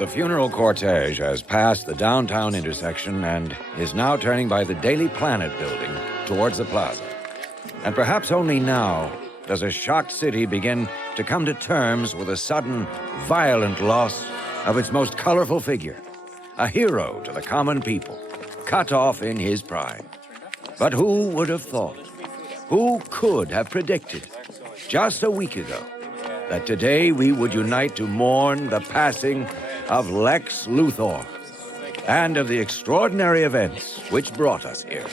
The funeral cortege has passed the downtown intersection and is now turning by the Daily Planet building towards the plaza. And perhaps only now does a shocked city begin to come to terms with a sudden, violent loss of its most colorful figure, a hero to the common people, cut off in his prime. But who would have thought? Who could have predicted, just a week ago, that today we would unite to mourn the passing of Lex Luthor, and of the extraordinary events which brought us here.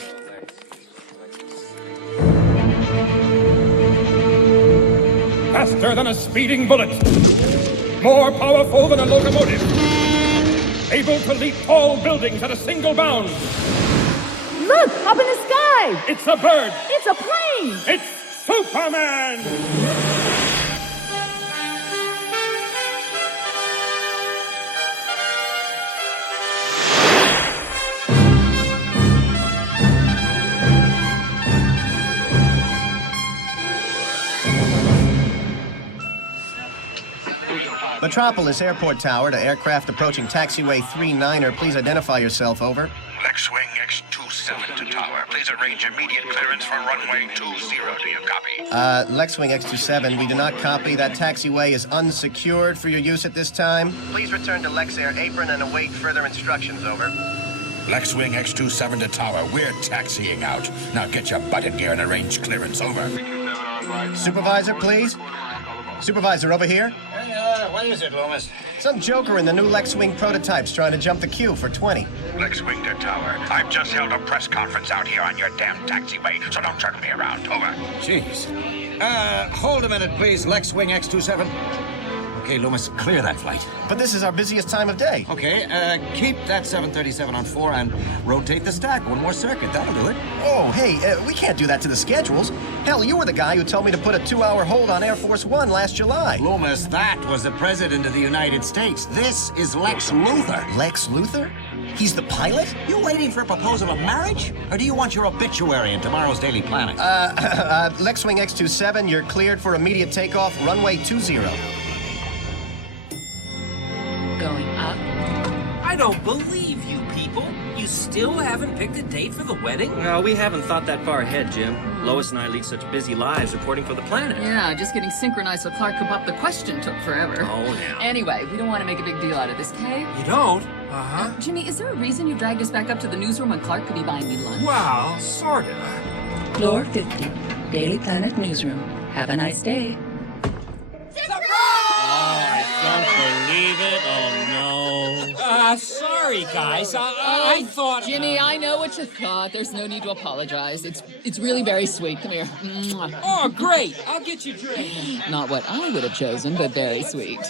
Faster than a speeding bullet, more powerful than a locomotive, able to leap tall buildings at a single bound. Look, up in the sky! It's a bird! It's a plane! It's Superman! Metropolis Airport Tower to aircraft approaching taxiway 39er. Please identify yourself, over. Lex Wing X27 to tower. Please arrange immediate clearance for runway 20. Do you copy? Lex Wing X27, we do not copy. That taxiway is unsecured for your use at this time. Please return to Lex Air apron and await further instructions, over. Lex Wing X27 to tower. We're taxiing out. Now get your butt in gear and arrange clearance, over. Supervisor, please. Supervisor, over here. Hey, what is it, Loomis? Some joker in the new Lex Wing prototypes trying to jump the queue for 20. Lex Wing to tower. I've just held a press conference out here on your damn taxiway, so don't turn me around. Over. Jeez. Hold a minute, please, Lex Wing X27. Okay, Loomis, clear that flight. But this is our busiest time of day. Okay, keep that 737 on 4 and rotate the stack. One more circuit, that'll do it. Oh, hey, we can't do that to the schedules. Hell, you were the guy who told me to put a 2-hour hold on Air Force One last July. Loomis, that was the President of the United States. This is Lex Luthor. Lex Luthor? He's the pilot? You waiting for a proposal of marriage? Or do you want your obituary in tomorrow's Daily Planet? Lex Wing X27, you're cleared for immediate takeoff, runway 20. Going up. I don't believe you people. You still haven't picked a date for the wedding? No, we haven't thought that far ahead, Jim. Lois and I lead such busy lives reporting for the Planet. Yeah, just getting synchronized with Clark could pop the question took forever. Oh, now. Anyway, we don't want to make a big deal out of this, okay? You don't? Uh-huh. Jimmy, is there a reason you dragged us back up to the newsroom when Clark could be buying me lunch? Well, sorta. Floor 50, Daily Planet Newsroom. Have a nice day. Sorry, guys. I thought... Jimmy, I know what you thought. There's no need to apologize. It's really very sweet. Come here. Mwah. Oh, great. I'll get you a drink. Not what I would have chosen, but very sweet.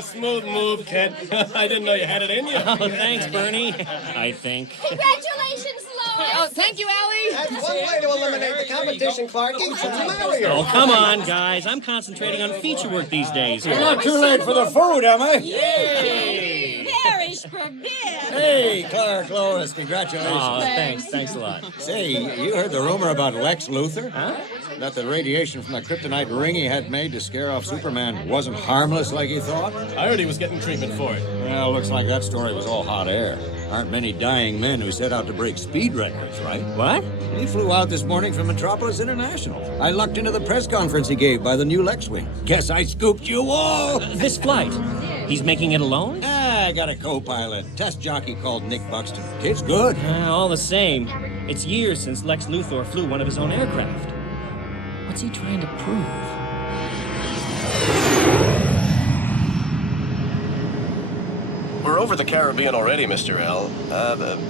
Smooth move, kid. I didn't know you had it in you. Oh, thanks, Bernie. I think. Congratulations, Lois! Oh, thank you, Allie. That's one way to eliminate the competition, Clark. Marry her. Oh, come on, guys. I'm concentrating on feature work these days. You're not too late for the food, am I? Yay! Perish for beer! Hey, Clark, Lois, congratulations. Oh, thanks a lot. Say, you heard the rumor about Lex Luthor? Huh? That the radiation from the kryptonite ring he had made to scare off Superman wasn't harmless like he thought? I heard he was getting treatment for it. Well, looks like that story was all hot air. Aren't many dying men who set out to break speed records, right? What? He flew out this morning from Metropolis International. I lucked into the press conference he gave by the new Lex Wing. Guess I scooped you all! This flight. He's making it alone? I got a co-pilot, test jockey called Nick Buxton. Kid's good. All the same. It's years since Lex Luthor flew one of his own aircraft. What's he trying to prove? We're over the Caribbean already, Mr. L.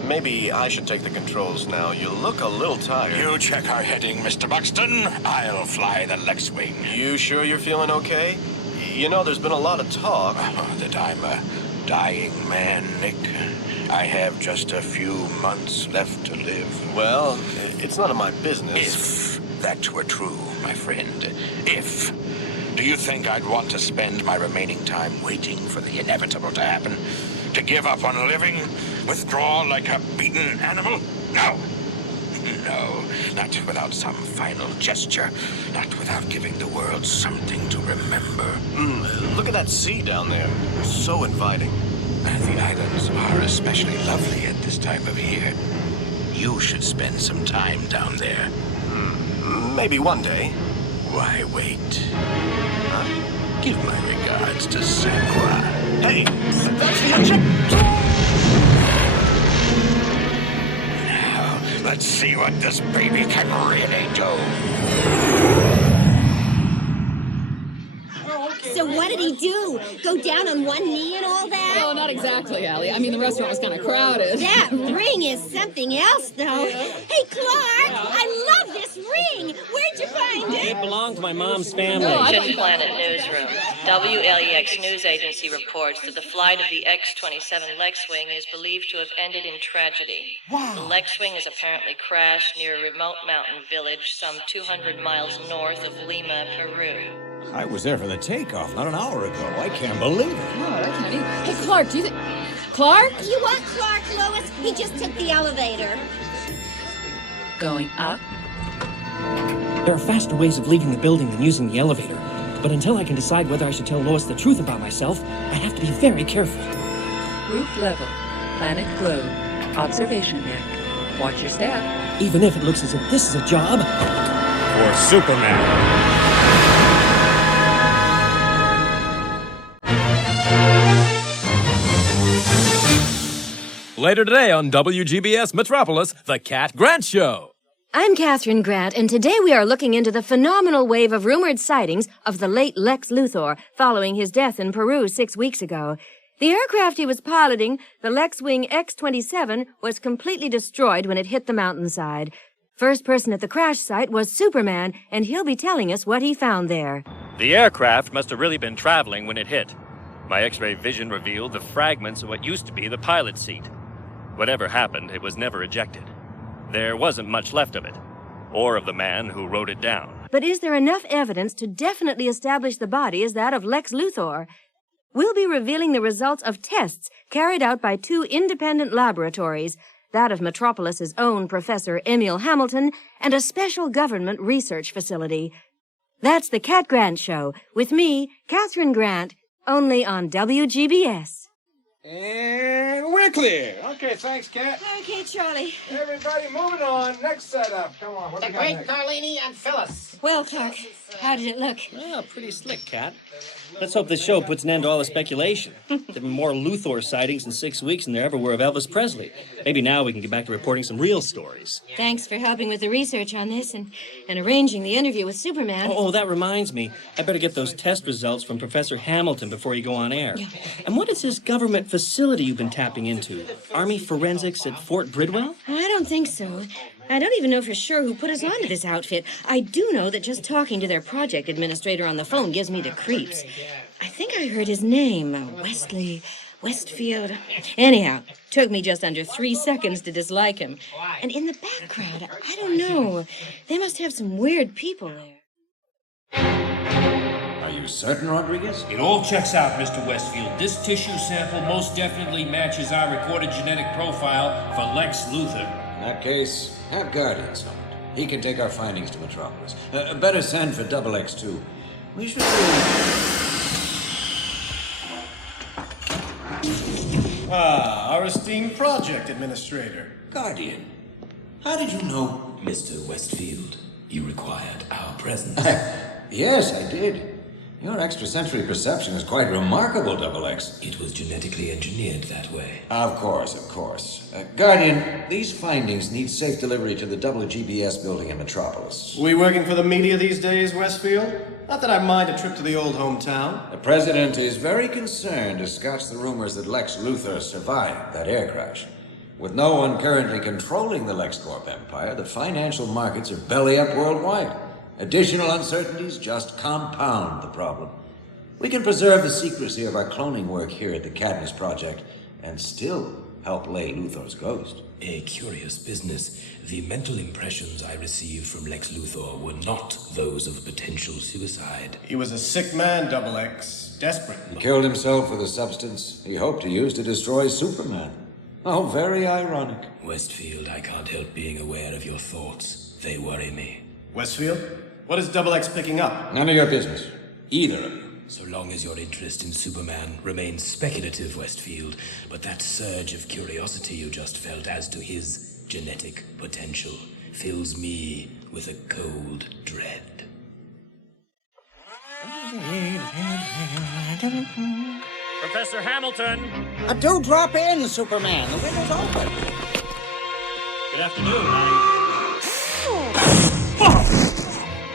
Maybe I should take the controls now. You look a little tired. You check our heading, Mr. Buxton. I'll fly the Lex Wing. You sure you're feeling okay? You know, there's been a lot of talk. That I'm a dying man, Nick. I have just a few months left to live. Well, it's none of my business. If that were true, my friend, if. Do you think I'd want to spend my remaining time waiting for the inevitable to happen? To give up on living? Withdraw like a beaten animal? No. No, not without some final gesture. Not without giving the world something to remember. Look at that sea down there. So inviting. And the islands are especially lovely at this time of year. You should spend some time down there. Maybe one day. Why wait? Give my regards to Sakura. Hey, that's the engine! Now, let's see what this baby can really do. So what did he do? Go down on one knee and all that? Oh, not exactly, Allie. I mean, the restaurant was kind of crowded. That ring is something else, though. Hey, Clark, I love this ring. Where'd you find it? It belonged to my mom's family. Ancient Planet Newsroom. WLEX news agency reports that the flight of the X-27 Lex-Wing is believed to have ended in tragedy. Wow. The Lex-Wing has apparently crashed near a remote mountain village some 200 miles north of Lima, Peru. I was there for the takeoff not an hour ago. I can't believe it. God, I can't even... Hey, Clark, do you think... Clark? You want Clark, Lois? He just took the elevator. Going up. There are faster ways of leaving the building than using the elevator. But until I can decide whether I should tell Lois the truth about myself, I have to be very careful. Roof level. Planet globe. Observation deck. Watch your step. Even if it looks as if this is a job... For Superman. Later today on WGBS Metropolis, The Cat Grant Show. I'm Catherine Grant, and today we are looking into the phenomenal wave of rumored sightings of the late Lex Luthor following his death in Peru 6 weeks ago. The aircraft he was piloting, the Lex-Wing X-27, was completely destroyed when it hit the mountainside. First person at the crash site was Superman, and he'll be telling us what he found there. The aircraft must have really been traveling when it hit. My X-ray vision revealed the fragments of what used to be the pilot seat. Whatever happened, it was never ejected. There wasn't much left of it, or of the man who wrote it down. But is there enough evidence to definitely establish the body as that of Lex Luthor? We'll be revealing the results of tests carried out by 2 independent laboratories, that of Metropolis's own Professor Emil Hamilton and a special government research facility. That's the Cat Grant Show, with me, Catherine Grant, only on WGBS. And we're clear. Okay, thanks, Kat. Okay, Charlie. Everybody moving on. Next setup. Come on. What The we got great next? Carlini and Phyllis. Well, Clark, how did it look? Oh, pretty slick, Cat. Let's hope this show puts an end to all the speculation. There have been more Luthor sightings in 6 weeks than there ever were of Elvis Presley. Maybe now we can get back to reporting some real stories. Thanks for helping with the research on this and arranging the interview with Superman. Oh, that reminds me. I better get those test results from Professor Hamilton before you go on air. Yeah. And what is this government facility you've been tapping into? Army Forensics at Fort Bridwell? I don't think so. I don't even know for sure who put us onto this outfit. I do know that just talking to their project administrator on the phone gives me the creeps. I think I heard his name, Westfield. Anyhow, took me just under 3 seconds to dislike him. And in the background, I don't know. They must have some weird people there. Are you certain, Rodriguez? It all checks out, Mr. Westfield. This tissue sample most definitely matches our recorded genetic profile for Lex Luthor. In that case, have Guardian summoned. He can take our findings to Metropolis. Better send for Double X2. We should Our esteemed project administrator. Guardian, how did you know, Mr. Westfield, you required our presence? Yes, I did. Your extrasensory perception is quite remarkable, Double X. It was genetically engineered that way. Of course. Guardian, these findings need safe delivery to the WGBS building in Metropolis. We working for the media these days, Westfield? Not that I mind a trip to the old hometown. The president is very concerned to scotch the rumors that Lex Luthor survived that air crash. With no one currently controlling the LexCorp empire, the financial markets are belly up worldwide. Additional uncertainties just compound the problem. We can preserve the secrecy of our cloning work here at the Cadmus Project and still help lay Luthor's ghost. A curious business. The mental impressions I received from Lex Luthor were not those of potential suicide. He was a sick man, Double X. Desperate. He killed himself with a substance he hoped to use to destroy Superman. Oh, very ironic. Westfield, I can't help being aware of your thoughts. They worry me. Westfield, what is Double X picking up? None of your business. Either of you. So long as your interest in Superman remains speculative, Westfield, but that surge of curiosity you just felt as to his genetic potential fills me with a cold dread. Professor Hamilton! Do drop in, Superman. The window's open. Good afternoon.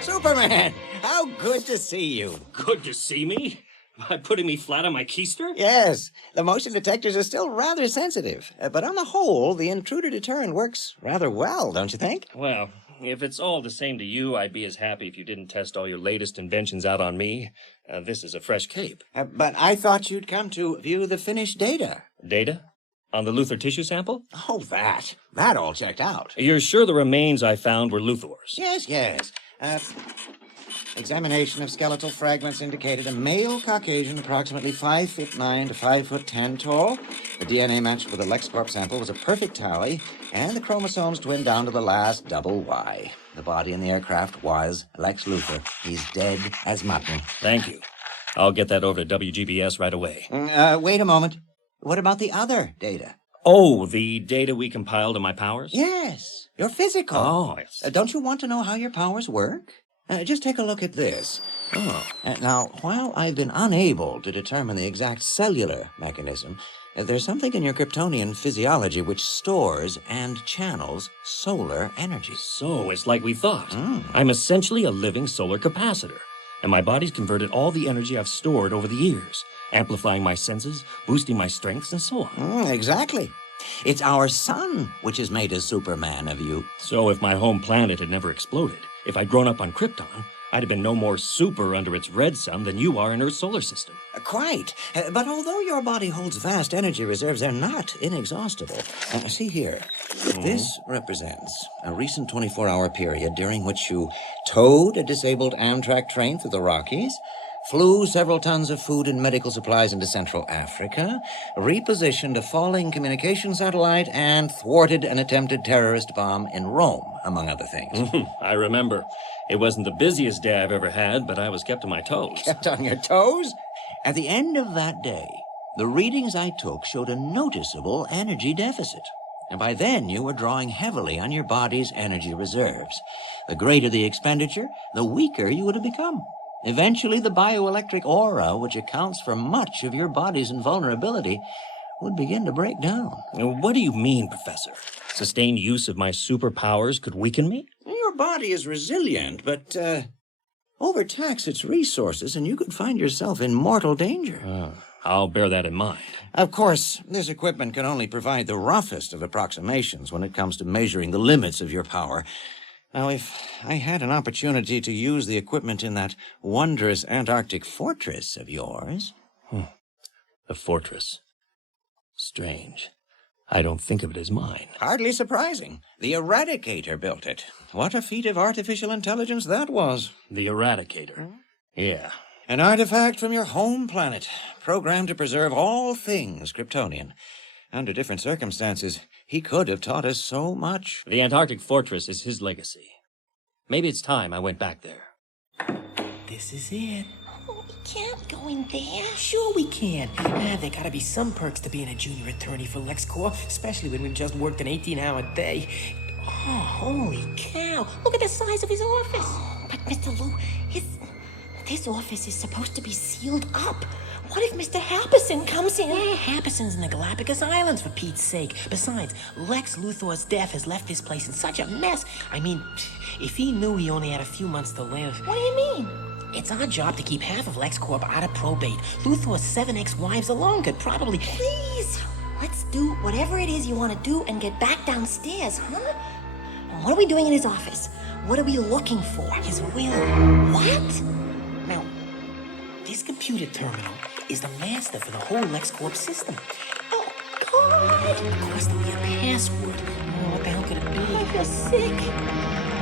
Superman, how good to see you. Good to see me? By putting me flat on my keister? Yes, the motion detectors are still rather sensitive. But on the whole, the intruder deterrent works rather well, don't you think? Well, if it's all the same to you, I'd be as happy if you didn't test all your latest inventions out on me. This is a fresh cape. But I thought you'd come to view the finished data. Data? On the Luthor tissue sample? Oh, that. That all checked out. You're sure the remains I found were Luthor's? Yes. Examination of skeletal fragments indicated a male Caucasian, approximately 5'9" to 5'10" tall. The DNA matched with the LexCorp sample was a perfect tally, and the chromosomes twinned down to the last double Y. The body in the aircraft was Lex Luthor. He's dead as mutton. Thank you. I'll get that over to WGBS right away. Wait a moment. What about the other data? Oh, the data we compiled on my powers? Yes, your physical. Oh, yes. Don't you want to know how your powers work? Just take a look at this. Oh. Now, while I've been unable to determine the exact cellular mechanism, there's something in your Kryptonian physiology which stores and channels solar energy. So it's like we thought. I'm essentially a living solar capacitor, and my body's converted all the energy I've stored over the years, amplifying my senses, boosting my strengths, and so on. Exactly. It's our sun which has made a Superman of you. So if my home planet had never exploded, if I'd grown up on Krypton, I'd have been no more super under its red sun than you are in Earth's solar system. Quite. But although your body holds vast energy reserves, they're not inexhaustible. See here. This represents a recent 24-hour period during which you towed a disabled Amtrak train through the Rockies, flew several tons of food and medical supplies into Central Africa, repositioned a falling communication satellite, and thwarted an attempted terrorist bomb in Rome, among other things. I remember. It wasn't the busiest day I've ever had, but I was kept on my toes. Kept on your toes? At the end of that day, the readings I took showed a noticeable energy deficit. And by then, you were drawing heavily on your body's energy reserves. The greater the expenditure, the weaker you would have become. Eventually, the bioelectric aura, which accounts for much of your body's invulnerability, would begin to break down. What do you mean, Professor? Sustained use of my superpowers could weaken me? Your body is resilient, but overtax its resources and you could find yourself in mortal danger. I'll bear that in mind. Of course, this equipment can only provide the roughest of approximations when it comes to measuring the limits of your power. Now, if I had an opportunity to use the equipment in that wondrous Antarctic fortress of yours... The fortress. Strange. I don't think of it as mine. Hardly surprising. The Eradicator built it. What a feat of artificial intelligence that was. The Eradicator? Yeah. An artifact from your home planet, programmed to preserve all things Kryptonian. Under different circumstances, he could have taught us so much. The Antarctic fortress is his legacy. Maybe it's time I went back there. This is it. Oh, we can't go in there. Sure we can. There gotta be some perks to being a junior attorney for LexCorp, especially when we've just worked an 18-hour day. Oh, holy cow. Look at the size of his office. But, Mr. Lou, this office is supposed to be sealed up. What if Mr. Happerson comes in? Yeah, Happerson's in the Galapagos Islands, for Pete's sake. Besides, Lex Luthor's death has left this place in such a mess. I mean, if he knew he only had a few months to live... What do you mean? It's our job to keep half of LexCorp out of probate. Luthor's 7 ex-wives alone could probably... Please, let's do whatever it is you want to do and get back downstairs, huh? And what are we doing in his office? What are we looking for? His will. What? Now, this computer terminal is the master for the whole LexCorp system. Oh, God! Of course, there'll be a password. Oh, what the hell could it be? I feel sick.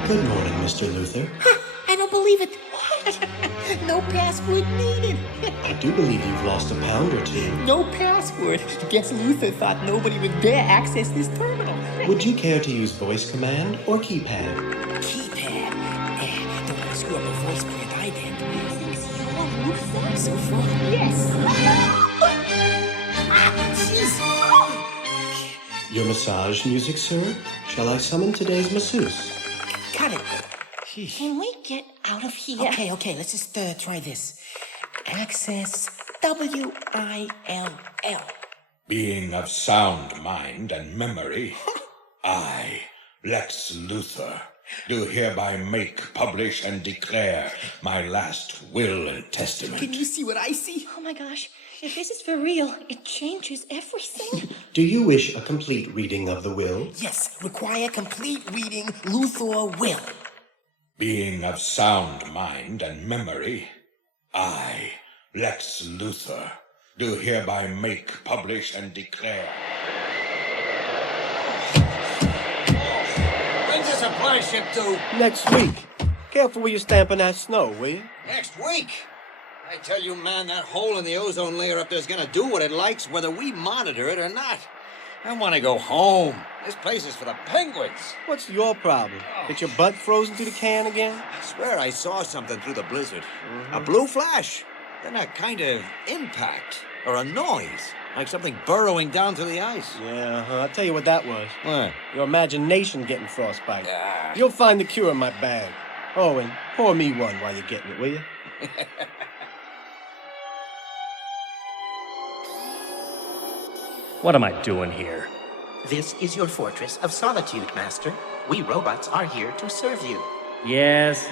Good morning, Mr. Luthor. Ha! I don't believe it. What? No password needed. I do believe you've lost a pound or two. No password. Guess Luthor thought nobody would dare access this terminal. Would you care to use voice command or keypad? Keypad. Don't want to screw up a voice print I did. You're Luthor? So Your massage music, sir? Shall I summon today's masseuse? Cut it. Can we get out of here? Okay, let's just try this. Access WILL. Being of sound mind and memory, I, Lex Luthor, do hereby make, publish, and declare my last will and testament. Can you see what I see? Oh my gosh, if this is for real, it changes everything. Do you wish a complete reading of the will? Yes, require complete reading Luthor will. Being of sound mind and memory, I, Lex Luthor, do hereby make, publish, and declare. When's the supply ship due? Next week. Careful where you're stamping that snow, will you? Next week? I tell you, man, that hole in the ozone layer up there's gonna do what it likes, whether we monitor it or not. I want to go home. This place is for the penguins. What's your problem? Get your butt frozen through the can again? I swear I saw something through the blizzard. A blue flash. Then a kind of impact. Or a noise. Like something burrowing down through the ice. Yeah, I'll tell you what that was. What? Your imagination getting frostbite. You'll find the cure in my bag. Oh, and pour me one while you're getting it, will you? What am I doing here? This is your fortress of solitude, Master. We robots are here to serve you. Yes,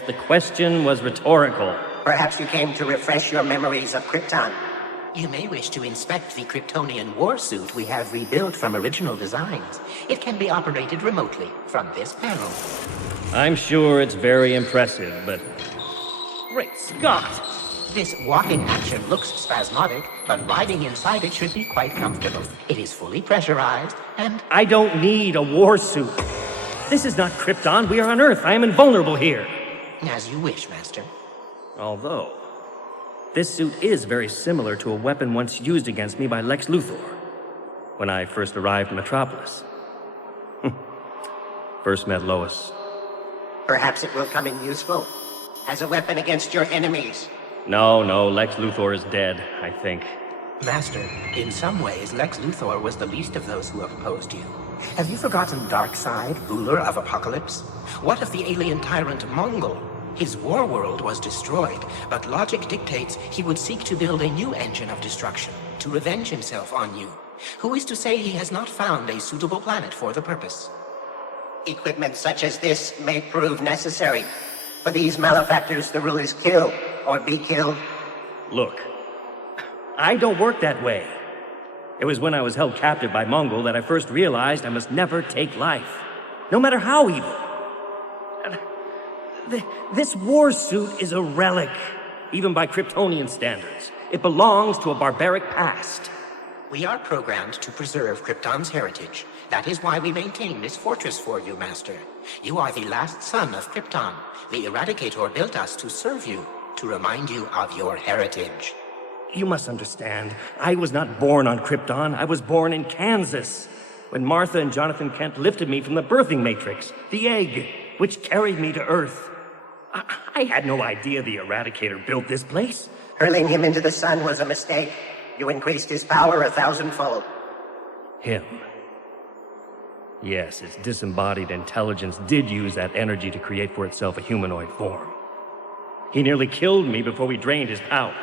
the question was rhetorical. Perhaps you came to refresh your memories of Krypton. You may wish to inspect the Kryptonian war suit we have rebuilt from original designs. It can be operated remotely from this panel. I'm sure it's very impressive, but... Great Scott! This walking action looks spasmodic, but riding inside it should be quite comfortable. It is fully pressurized, and... I don't need a war suit. This is not Krypton. We are on Earth. I am invulnerable here. As you wish, Master. Although, this suit is very similar to a weapon once used against me by Lex Luthor when I first arrived in Metropolis. First met Lois. Perhaps it will come in useful as a weapon against your enemies. No, Lex Luthor is dead, I think. Master, in some ways, Lex Luthor was the least of those who have opposed you. Have you forgotten Darkseid, ruler of Apocalypse? What of the alien tyrant Mongol? His war world was destroyed, but logic dictates he would seek to build a new engine of destruction, to revenge himself on you. Who is to say he has not found a suitable planet for the purpose? Equipment such as this may prove necessary. For these malefactors, the rule is kill or be killed. Look, I don't work that way. It was when I was held captive by Mongol that I first realized I must never take life, no matter how evil. This war suit is a relic, even by Kryptonian standards. It belongs to a barbaric past. We are programmed to preserve Krypton's heritage. That is why we maintain this fortress for you, Master. You are the last son of Krypton. The Eradicator built us to serve you, to remind you of your heritage. You must understand, I was not born on Krypton. I was born in Kansas, when Martha and Jonathan Kent lifted me from the birthing matrix, the egg, which carried me to Earth. I had no idea the Eradicator built this place. Hurling him into the sun was a mistake. You increased his power 1,000-fold. Him. Yes, its disembodied intelligence did use that energy to create for itself a humanoid form. He nearly killed me before we drained his power.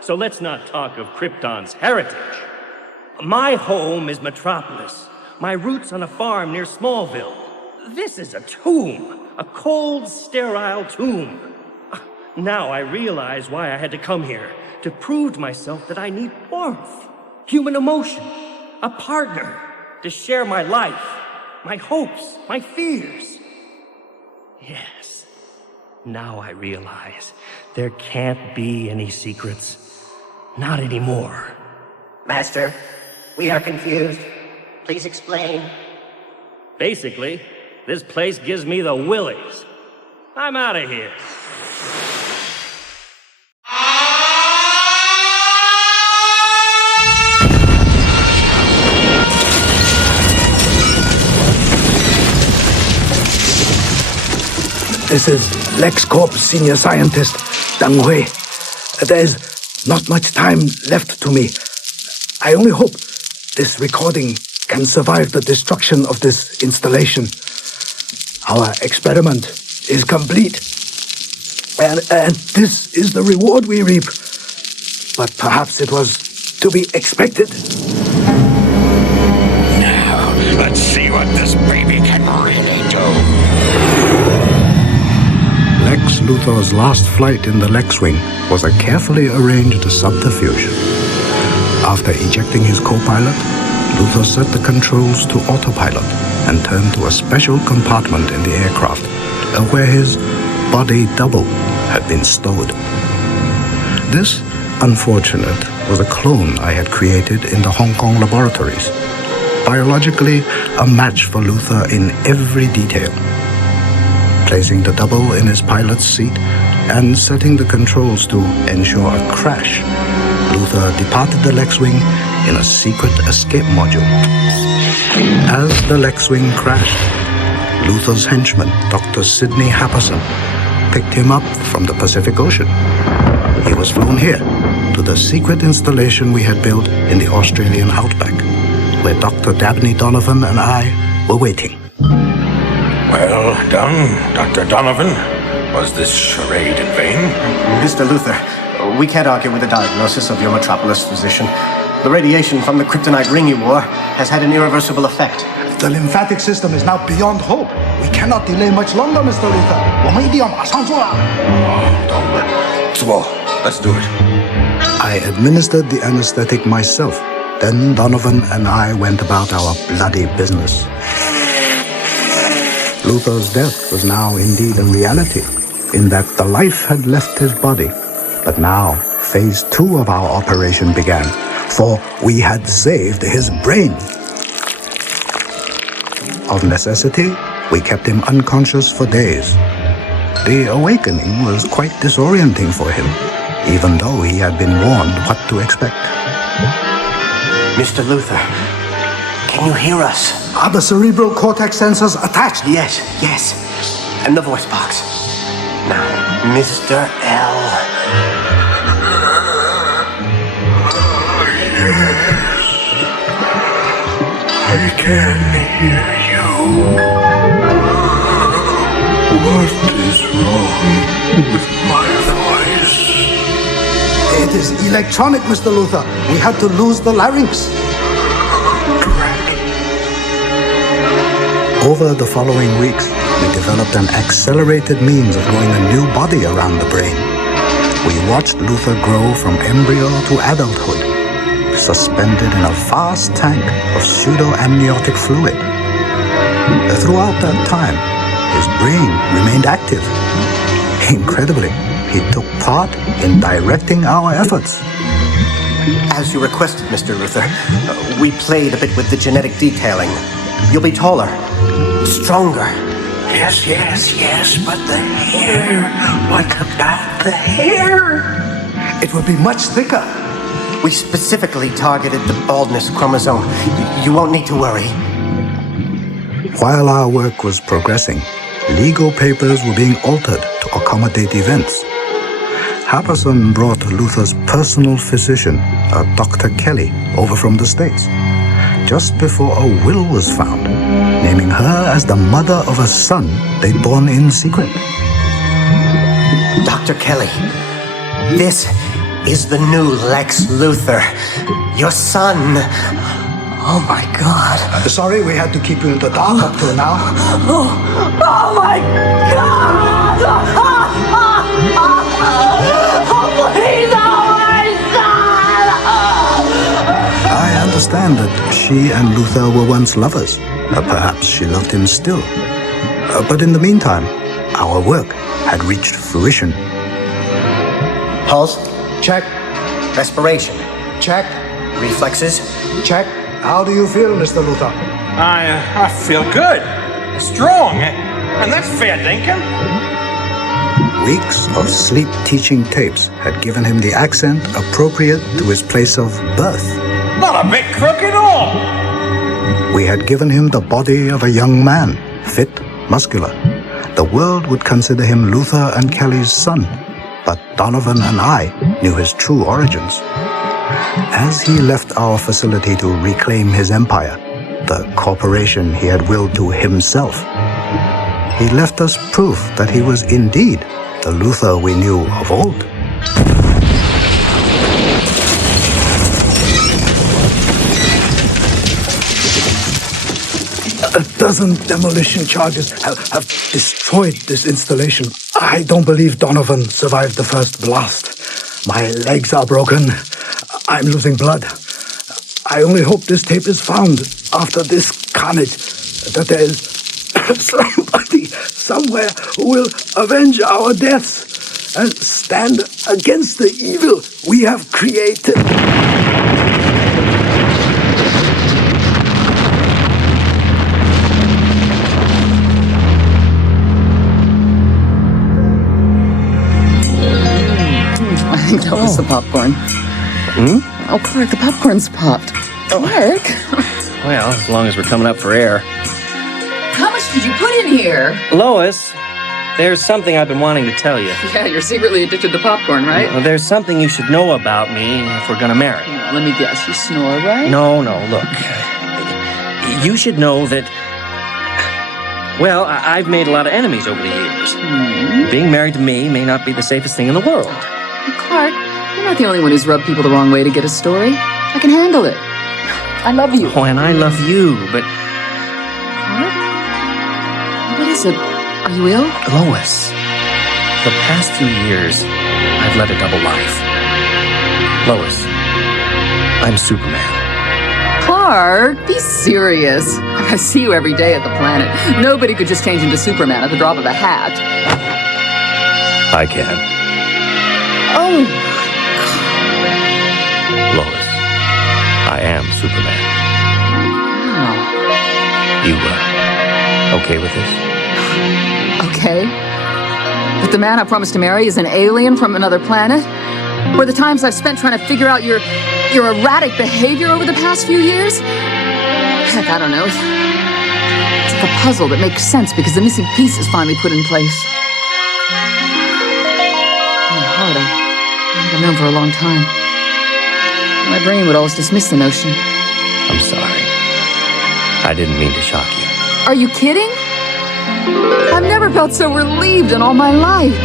So let's not talk of Krypton's heritage. My home is Metropolis. My roots on a farm near Smallville. This is a tomb. A cold, sterile tomb. Now I realize why I had to come here. To prove to myself that I need warmth, human emotion, a partner to share my life, my hopes, my fears. Yes, now I realize there can't be any secrets. Not anymore. Master, we are confused. Please explain. Basically, this place gives me the willies. I'm out of here. This is LexCorp Senior Scientist Deng Hui. There's not much time left to me. I only hope this recording can survive the destruction of this installation. Our experiment is complete. And this is the reward we reap. But perhaps it was to be expected. Now, let's see what this baby can really do. Lex Luthor's last flight in the Lex-Wing was a carefully arranged subterfuge. After ejecting his co-pilot, Luthor set the controls to autopilot and turned to a special compartment in the aircraft, where his body double had been stowed. This, unfortunate, was a clone I had created in the Hong Kong laboratories, biologically a match for Luthor in every detail. Placing the double in his pilot's seat and setting the controls to ensure a crash, Luthor departed the Lex-Wing in a secret escape module. As the Lex-Wing crashed, Luthor's henchman, Dr. Sidney Happerson, picked him up from the Pacific Ocean. He was flown here to the secret installation we had built in the Australian outback, where Dr. Dabney Donovan and I were waiting. Well done, Dr. Donovan. Was this charade in vain? Mr. Luthor, we can't argue with the diagnosis of your Metropolis physician. The radiation from the kryptonite ring you wore has had an irreversible effect. The lymphatic system is now beyond hope. We cannot delay much longer, Mr. Luthor. 我们一定要马上做啊 Let's do it. I administered the anesthetic myself. Then Donovan and I went about our bloody business. Luthor's death was now indeed a reality, in that the life had left his body. But now, phase 2 of our operation began, for we had saved his brain. Of necessity, we kept him unconscious for days. The awakening was quite disorienting for him, even though he had been warned what to expect. Mr. Luthor, can you hear us? Are the cerebral cortex sensors attached? Yes, yes. And the voice box. Now, Mr. L. Yes. I can hear you. What is wrong with my voice? It is electronic, Mr. Luthor. We had to lose the larynx. Over the following weeks, we developed an accelerated means of growing a new body around the brain. We watched Luthor grow from embryo to adulthood, suspended in a vast tank of pseudo-amniotic fluid. Throughout that time, his brain remained active. Incredibly, he took part in directing our efforts. As you requested, Mr. Luthor, we played a bit with the genetic detailing. You'll be taller, stronger. Yes, but the hair. What about the hair? It will be much thicker. We specifically targeted the baldness chromosome. You won't need to worry. While our work was progressing, legal papers were being altered to accommodate events. Happerson brought Luthor's personal physician, Dr. Kelly, over from the States, just before a will was found, naming her as the mother of a son they'd born in secret. Dr. Kelly, this is the new Lex Luthor, your son. Oh my God. Sorry, we had to keep you in the dark up till now. Oh my God! Oh, please, oh my son! I understand that she and Luthor were once lovers. Perhaps she loved him still. But in the meantime, our work had reached fruition. Pulse? Check. Respiration? Check. Reflexes? Check. How do you feel, Mr. Luthor? I feel good. Strong. And that's fair dinkum. Weeks of sleep-teaching tapes had given him the accent appropriate to his place of birth. Not a bit crook at all. We had given him the body of a young man, fit, muscular. The world would consider him Luthor and Kelly's son, but Donovan and I knew his true origins. As he left our facility to reclaim his empire, the corporation he had willed to himself. He left us proof that he was indeed the Luthor we knew of old. A dozen demolition charges have destroyed this installation. I don't believe Donovan survived the first blast. My legs are broken. I'm losing blood. I only hope this tape is found after this carnage, that there is somebody somewhere who will avenge our deaths and stand against the evil we have created. I think that was the popcorn. Oh, Clark, the popcorn's popped. Clark? Well, as long as we're coming up for air. How much did you put in here? Lois, there's something I've been wanting to tell you. Yeah, you're secretly addicted to popcorn, right? Well, there's something you should know about me if we're gonna marry. Well, let me guess, you snore, right? No, look. You should know that... Well, I've made a lot of enemies over the years. Being married to me may not be the safest thing in the world. Hey, Clark, you're not the only one who's rubbed people the wrong way to get a story. I can handle it. I love you. Oh, and I love you, but... Clark? What is it? Are you ill? Lois, the past few years, I've led a double life. Lois, I'm Superman. Clark, be serious. I see you every day at the planet. Nobody could just change into Superman at the drop of a hat. I can. Oh. Lois, I am Superman. Wow. You, okay with this? Okay. But the man I promised to marry is an alien from another planet? Were the times I've spent trying to figure out your erratic behavior over the past few years? Heck, I don't know. It's like a puzzle that makes sense because the missing piece is finally put in place. My heart, I've known for a long time. My brain would always dismiss the notion. I'm sorry. I didn't mean to shock you. Are you kidding? I've never felt so relieved in all my life.